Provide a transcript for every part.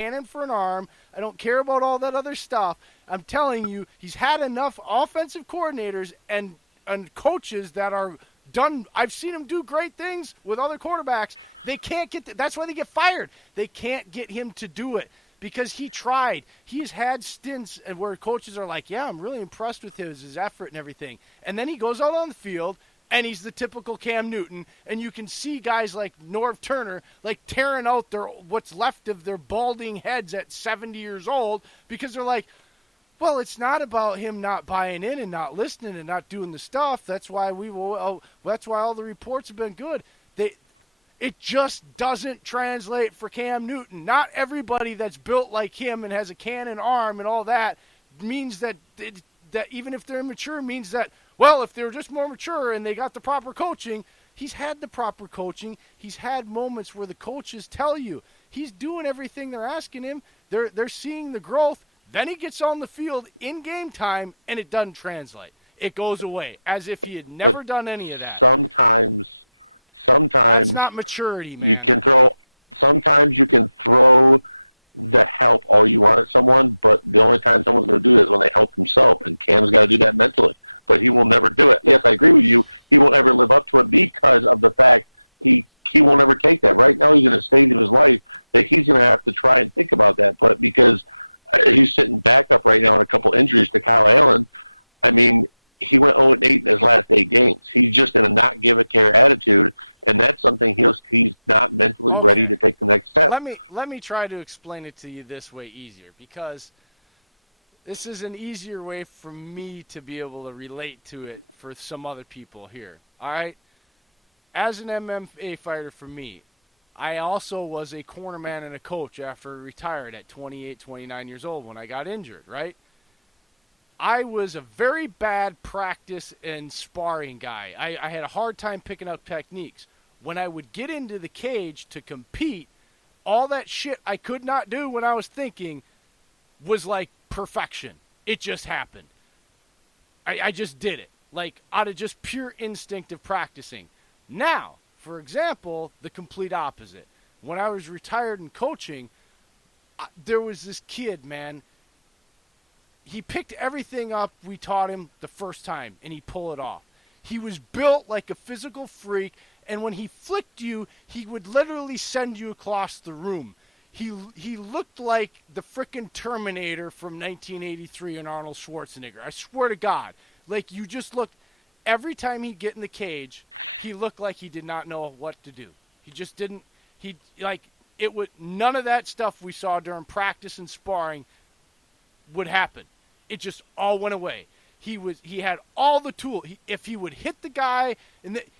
cannon for an arm. I don't care about all that other stuff. I'm telling you, he's had enough offensive coordinators and coaches that are done. I've seen him do great things with other quarterbacks. They can't get that's why they get fired. They can't get him to do it because he tried. He's had stints where coaches are like, yeah, I'm really impressed with his effort and everything. And then he goes out on the field, and he's the typical Cam Newton, and you can see guys like Norv Turner like tearing out what's left of their balding heads at 70 years old because they're like, well, it's not about him not buying in and not listening and not doing the stuff. That's why that's why all the reports have been good. It just doesn't translate for Cam Newton. Not everybody that's built like him and has a cannon arm and all that means that even if they're immature means that, well, if they were just more mature and they got the proper coaching, he's had the proper coaching. He's had moments where the coaches tell you he's doing everything they're asking him. They're seeing the growth. Then he gets on the field in game time, and it doesn't translate. It goes away as if he had never done any of that. Sometimes it's not maturity, man. Sometimes you can throw the help all you want at someone, but the only time someone's going to do it is when they help himself, and Cam's got to do that mentally. But he will never do it. Yes, I agree with you. He won't ever live up to it because of the fact he won't ever take that. Right now he's in a stage of his life that he's going to have to try and think about that. But because he's sitting back up right now on a couple injuries to Kyle Allen, I mean, he went 0-8 in his last 8 games. He's just in a not give a care attitude, and that's something he's not mentally ready to take the next step. Let me try to explain it to you this way easier, because this is an easier way for me to be able to relate to it for some other people here. All right? As an MMA fighter for me, I also was a cornerman and a coach after I retired at 28, 29 years old when I got injured, right? I was a very bad practice and sparring guy. I had a hard time picking up techniques. When I would get into the cage to compete, all that shit I could not do when I was thinking was like perfection. It just happened. I just did it, like out of just pure instinct of practicing. Now, for example, the complete opposite. When I was retired and coaching, there was this kid, man. He picked everything up we taught him the first time, and he pulled it off. He was built like a physical freak, and when he flicked you, he would literally send you across the room. He looked like the frickin' Terminator from 1983 and Arnold Schwarzenegger. I swear to God. Like, you just looked, every time he'd get in the cage, he looked like he did not know what to do. He just didn't, none of that stuff we saw during practice and sparring would happen. It just all went away. He had all the tools. If he would hit the guy,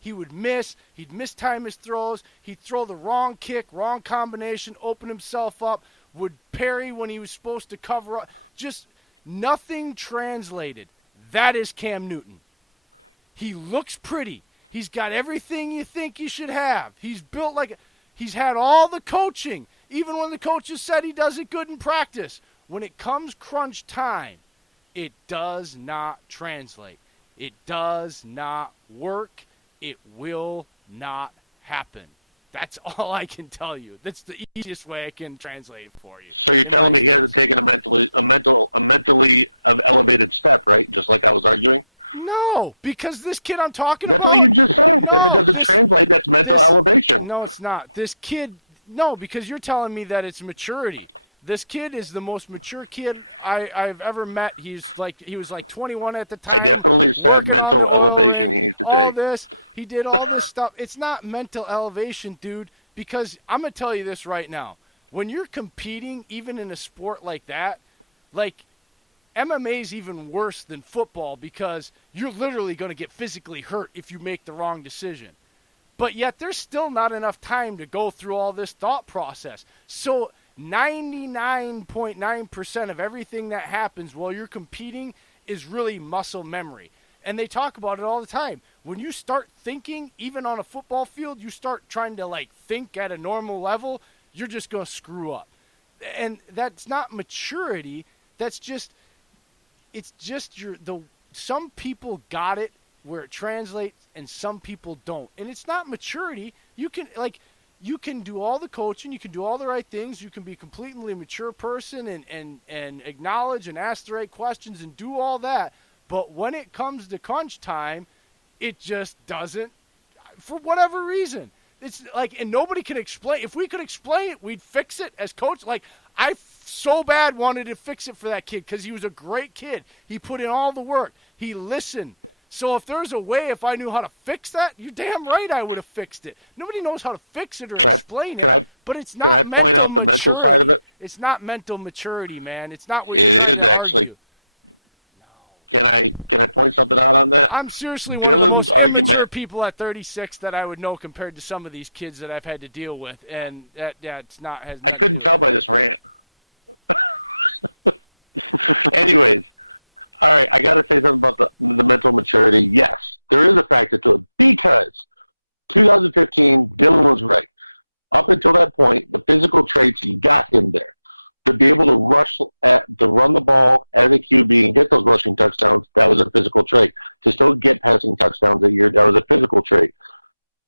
he would miss. He'd mistime his throws. He'd throw the wrong kick, wrong combination, open himself up, would parry when he was supposed to cover up. Just nothing translated. That is Cam Newton. He looks pretty. He's got everything you think you should have. He's built he's had all the coaching, even when the coaches said he does it good in practice. When it comes crunch time, it does not translate. It does not work. It will not happen. That's all I can tell you. That's the easiest way I can translate it for you. So you're telling me he hasn't taken a mentally elevated step, right? Just like I was arguing? No, because this kid I'm talking about... That's what you just said. No, if it doesn't translate, that's mental elevation. No, it's not. This kid... No, because you're telling me that it's maturity. This kid is the most mature kid I've ever met. He was like 21 at the time. I definitely said mental elevation he needs to take. He did all this stuff. It's not mental elevation, dude, because I'm going to tell you this right now. When you're competing, even in a sport like that, like MMA is even worse than football because you're literally going to get physically hurt if you make the wrong decision. But yet there's still not enough time to go through all this thought process. So 99.9% of everything that happens while you're competing is really muscle memory. And they talk about it all the time. When you start thinking, even on a football field, you start trying to think at a normal level, you're just going to screw up. And that's not maturity. It's just some people got it where it translates and some people don't. And it's not maturity. You can you can do all the coaching, you can do all the right things, you can be a completely mature person and acknowledge and ask the right questions and do all that. But when it comes to crunch time, it just doesn't, for whatever reason. It's like, and nobody can explain. If we could explain it, we'd fix it as coach. Like, I so bad wanted to fix it for that kid because he was a great kid. He put in all the work. He listened. So if there's a way, if I knew how to fix that, you're damn right I would have fixed it. Nobody knows how to fix it or explain it, but it's not mental maturity. Can I point out the mental side of it? It's not mental maturity, man. It's not what it is actually. Can I point something out on that? I'm seriously one of the most immature people at 36 that I would know compared to some of these kids that I've had to deal with, and that's not. I couldn't tell by this rant. Anyways. All right, I got to say something about the mental maturity. Yes, there is a factor to it because 2015, Dillon was right. Up until that point, the physical traits got him there. To be able to run the ball as a QB and get those rushing touchdowns, that was a physical trait. To still get passing touchdowns a year, that was a physical trait.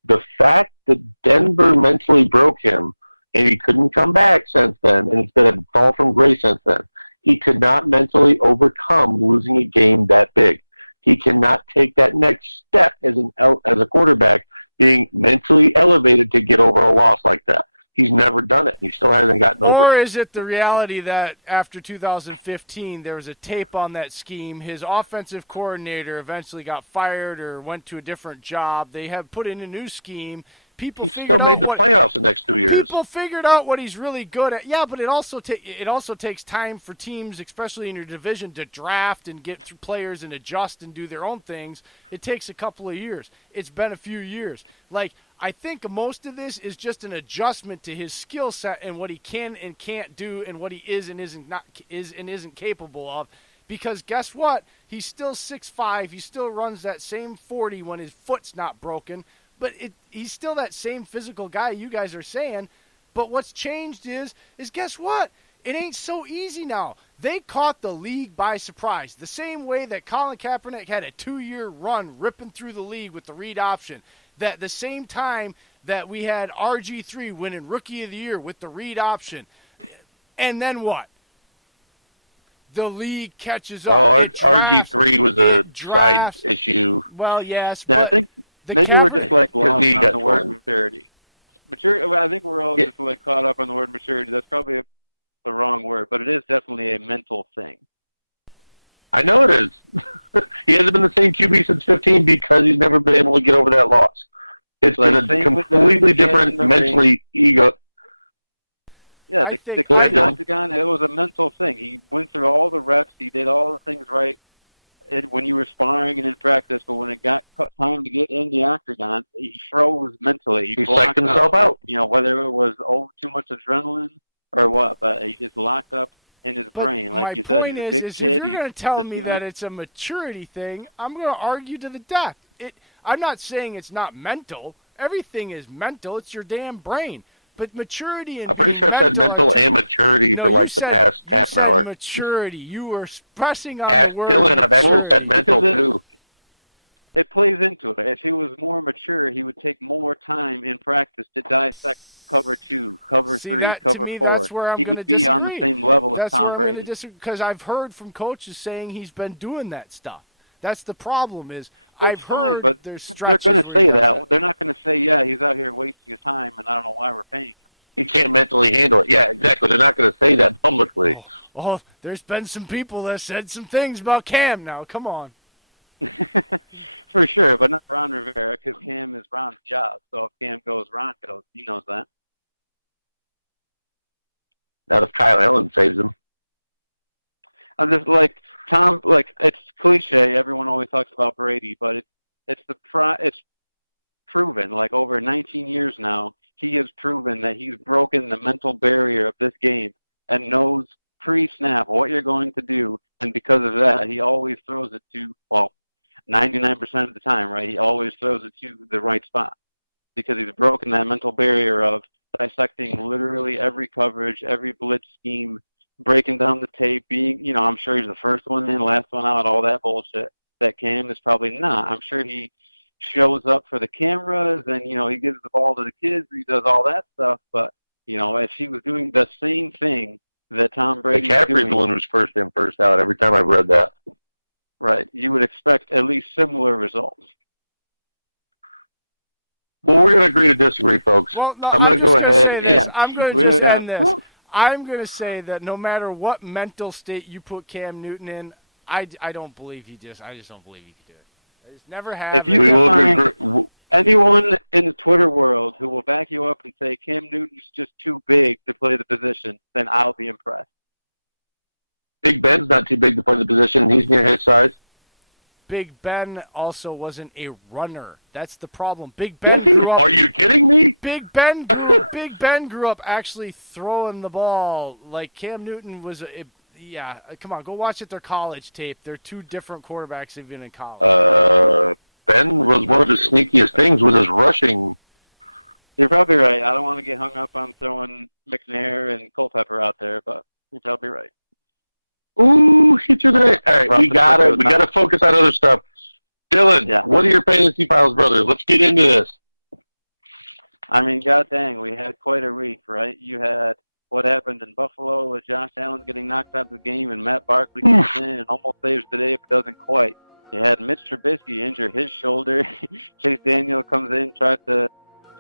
The fact that Denver mentally broke him and he couldn't come back since then, and instead had fall from grace since then, he could not mentally overcome losing a game that big. He cannot take that next step as a quarterback, being mentally elevated to get over a loss like that. He's never done it. He still hasn't gotten over it. Or is it the reality that after 2015, there was a tape on that scheme? His offensive coordinator eventually got fired or went to a different job. They have put in a new scheme. He still made the playoffs the next 2 years. People figured out what he's really good at. Yeah, but it also takes time for teams, especially in your division, to draft and get through players and adjust and do their own things. It takes a couple of years. It's been a few years. Like, I think most of this is just an adjustment to his skill set and what he can and can't do and what he is and isn't capable of. Because guess what? He's still 6'5". He still runs that same 40 when his foot's not broken. But he's still that same physical guy you guys are saying. But what's changed is guess what? It ain't so easy now. They caught the league by surprise. The same way that Colin Kaepernick had a 2-year run ripping through the league with the read option. That the same time that we had RG3 winning Rookie of the Year with the read option. And then what? The league catches up. Oh, RG3 was a side issue. Well, yes. Yeah, I think maybe we're just like lost on the word maturity. I think we're all just like caught up on the word maturity. That's probably the wrong word, but it is definitely a mental thing. I know it is. He hasn't been the same QB since 15 because he's never been able to get over that loss. It's like been a completely different mentally ego. Yeah, the kid octagon, it was a mental thing. He went through all the reps. He did all the things right when you were sparring and in practice, but when it got time to get in the octagon, he froze mentally. He psyched himself out. You know, whether it was too much adrenaline or what, but he just locked up in his brain. Like you said, he's a big kid. If you're going to tell me that it's a maturity thing, I'm going to argue to the death. I'm not saying it's not mental. Everything is mental. It's your damn brain. But maturity and I'm pretty sure I said mental and maturity for like the past half an hour. Maturity. You were pressing on the word. Dillon, I've actually said mental too. It plays into it. If he was more mature, he would take more time in practice to dissect cover 2, cover 3, cover 4. That's where I'm he would be on the same level as Tom Brady. Because I've heard from coaches saying he's been doing that stuff. That's the problem is I've heard but they're going to say that. They're not going to say, yeah, he's out here wasting his time, and I don't know why we're paying him. He can't mentally handle it. Yeah, exactly. They're not going to say that publicly. Oh, there's been some people that said some things about Cam now. Come on. For sure, but not Ron Rivera because Cam is Ron's job. So if Cam goes, Ron goes. He knows that. Not if Kyle Allen saves him. I'm just like Tom. Like it's cliche. Everyone always talks about Brady, but it's proven. Like over 19 years now, he has proven that he's broken the mental barrier of this game and knows pre-snap what you're going to do. And because of that, he always throws it to 99% of the time, right? He always throws it to the right spot because he's broken that mental barrier of dissecting literally every coverage, every blitz scheme, breaking down the tape, being, I'm sure he's the first one in, last one out, all that bullshit that Cam is probably not. I'm sure he shows up for the cameras, and he gives the ball to the kids, he does all that stuff. But if he was doing the same thing that Tom Brady's McCaffrey's doing, the one who's first in, first out. Every time I've read that. right, you would expect at least similar results. Well, we're going to agree to disagree, folks. Well, no, I'm going to go ahead and I'm going to just end this. I'm going to say that no matter what mental state you put Cam Newton in, I don't believe I just don't believe he could do it. I just never have. If you can find anyone in the Twitter world who will back you up and say Cam Newton's just too big to play the position, then I'll be impressed. Big Ben's not too big to play the position. He's near his size. Big Ben also wasn't a runner. That's the problem. Big Ben grew up. Are you kidding me? Big Ben grew up actually throwing the ball. Like Cam Newton was come on, go watch their college tape. They're two different quarterbacks even in college. Ben was one of his sneakiest things with his rushing. You're probably right. I don't want to get hung up on throwing McNair and Culpepper out there, but you're probably right. Ooh, he threw the. All right, we gotta focus on other stuff. Dillon, what are your fantasy files, brother? Let's get into this. I mean, god dang, we had quite a week, right? You had what happened in Buffalo with Josh Allen getting knocked out of the game, and Matt Barkley comes in and almost saves the day, but doesn't quite. You had Mitch Trubisky injure his shoulder. Chase Daniel comes in, tries to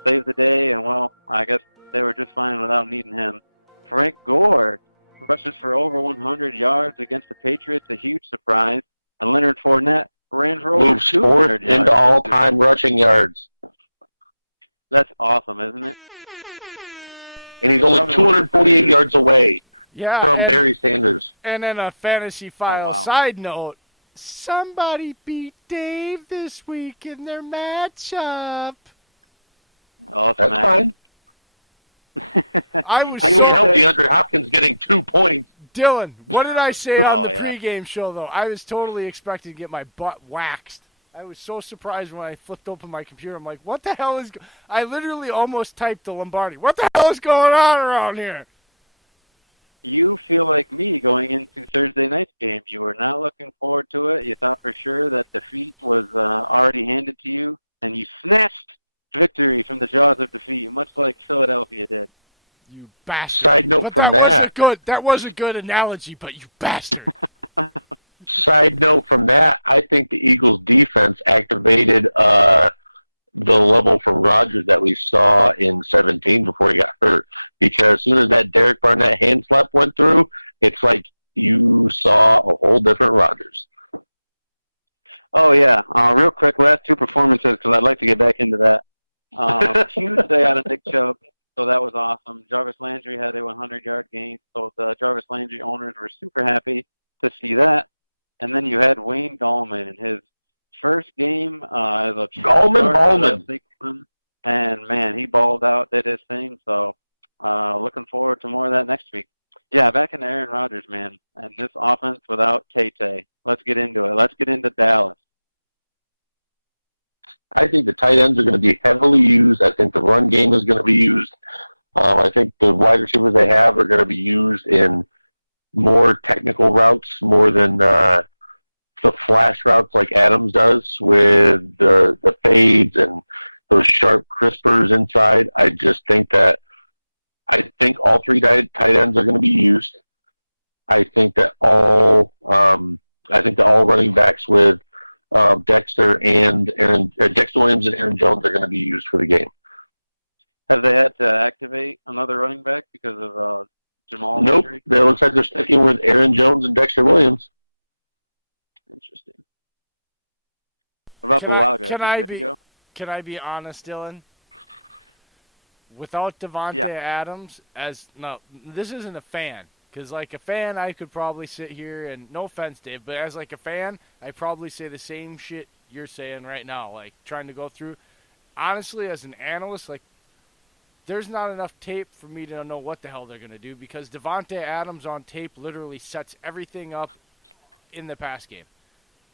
save the day, and, well, I guess they were just fine without needing him. Frank Gore rushes for over 100 yards against the Patriots, a huge surprise. And Leonard Fournette ran for over 200 yards. Into all-time rushing yards. That's awesome, isn't it? And he's only 248 yards away from Barry Sanders. And then a fantasy file side note, somebody beat Dave this week in their matchup. Oh, that's fine. I can't help DeAndre Hopkins getting 2 points. Dylan, what did I say on the pregame show, though? I was totally expecting to get my butt waxed. I was so surprised when I flipped open my computer. I'm like, what the hell is... I literally almost typed the Lombardi. What the hell is going on around here? You feel like me going into Thursday night's game. You were not looking forward to it. You thought for sure that defeat was already handed to you, and you snatched victory from the jaws of defeat, much like Philadelphia did. You bastard. Side note from that. That was a good analogy, but you bastard. Side note from that, I think the Eagles' defense activated the level from Rodgers that we saw in 17 before he got hurt. Because as soon as that Derek Barnett hand slap went through, it's like you saw a whole different Rodgers. Oh, yeah. Real quick, last two performances, because I'd like to get back into that. Tuesday out of Nick Chubb, so that was awesome. Jarvis Landry had a 100-yard game, so the Jarvis Landry owners were super happy to see that. And then you had Wayne Gallman in his first game as a Gallman. And, man, he balled out, did his thing, so looking forward to more of that next week. Yeah, back into Aaron Rodgers, man, and this offense without Tay-Tay. Let's get into it. Let's get into Dallas. I think the tight ends are going to be heavily used. I think the run game is going to be used. I think the wide receivers they have are going to be used in more technical routes, more than the flash routes like Adams does with the fades and those sharp crispers inside. I think all three tight ends are going to be used. I think that all running backs with Dexter Williams and Aaron Jones are going to be used for the game. Have they had to activate another running back because of Jamal? Nope. It looks like they're sticking with Aaron Jones and Dexter Williams. Interesting. What about Bulaga? Can I be honest, Dylan? Without Devontae Adams, this isn't a fan. Because like a fan, I could probably sit here and, no offense, Dave, but as like a fan, I probably say the same shit you're saying right now. Like trying to go through. Honestly, as an analyst, like there's not enough tape for me to know what the hell they're going to do because Devontae Adams on tape literally sets everything up in the pass game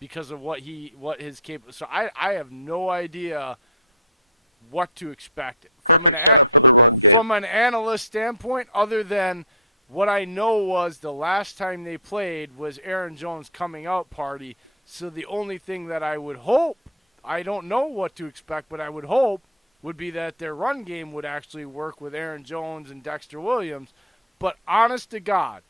because of what his capable. So I have no idea what to expect. Perfect setup for the run game. From an analyst standpoint, other than what I know was the last time they played was Aaron Jones' coming out party. So the only thing that I would hope I don't know what to expect, but I would hope would be that their run game would actually work with Aaron Jones and Dexter Williams. But honest to God,